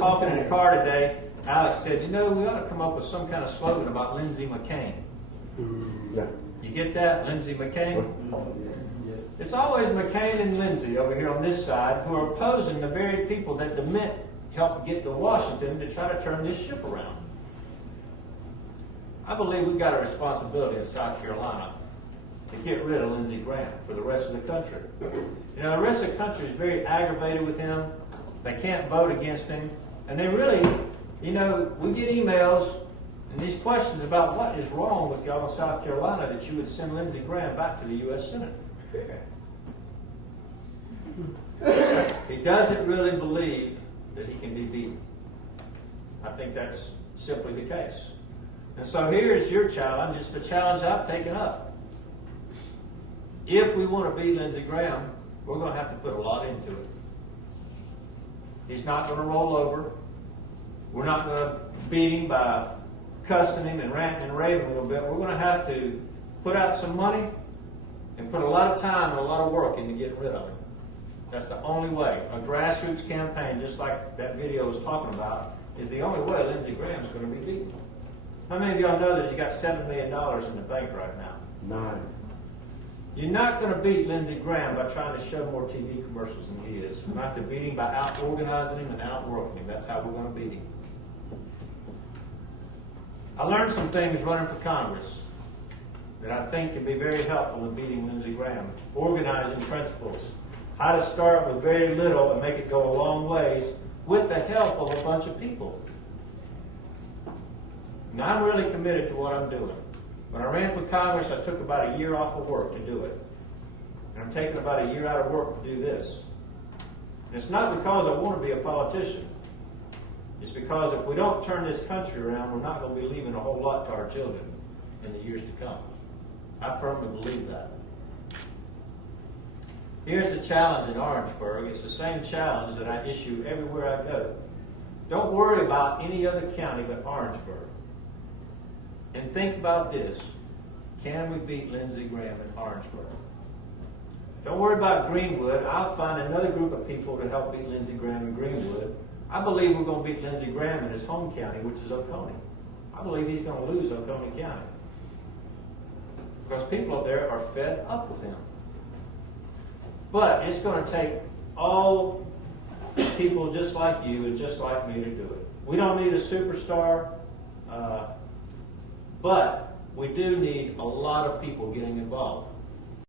talking in the car today, Alex said, you know, we ought to come up with some kind of slogan about Lindsey McCain. Yeah. You get that? Lindsey McCain? Yes. It's always McCain and Lindsey over here on this side who are opposing the very people that DeMint helped get to Washington to try to turn this ship around. I believe we've got a responsibility in South Carolina to get rid of Lindsey Graham for the rest of the country. You know, the rest of the country is very aggravated with him. They can't vote against him. And they really, you know, we get emails and these questions about what is wrong with y'all in South Carolina that you would send Lindsey Graham back to the U.S. Senate. He doesn't really believe that he can be beaten. I think that's simply the case. And so here's your challenge. It's the challenge I've taken up. If we want to beat Lindsey Graham, we're going to have to put a lot into it. He's not going to roll over. We're not going to beat him by cussing him and ranting and raving a little bit. We're going to have to put out some money and put a lot of time and a lot of work into getting rid of him. That's the only way. A grassroots campaign, just like that video was talking about, is the only way Lindsey Graham's going to be beaten. How many of y'all know that he's got $7 million in the bank right now? 9. You're not going to beat Lindsey Graham by trying to show more TV commercials than he is. We're not to beat him by out-organizing him and out-working him. That's how we're going to beat him. I learned some things running for Congress that I think can be very helpful in beating Lindsey Graham. Organizing principles. How to start with very little and make it go a long ways with the help of a bunch of people. Now, I'm really committed to what I'm doing. When I ran for Congress, I took about a year off of work to do it. And I'm taking about a year out of work to do this. And it's not because I want to be a politician. It's because if we don't turn this country around, we're not going to be leaving a whole lot to our children in the years to come. I firmly believe that. Here's the challenge in Orangeburg. It's the same challenge that I issue everywhere I go. Don't worry about any other county but Orangeburg. And think about this. Can we beat Lindsey Graham in Orangeburg? Don't worry about Greenwood. I'll find another group of people to help beat Lindsey Graham in Greenwood. I believe we're going to beat Lindsey Graham in his home county, which is Oconee. I believe he's going to lose Oconee County. Because people up there are fed up with him. But it's going to take all people just like you and just like me to do it. We don't need a superstar, but we do need a lot of people getting involved.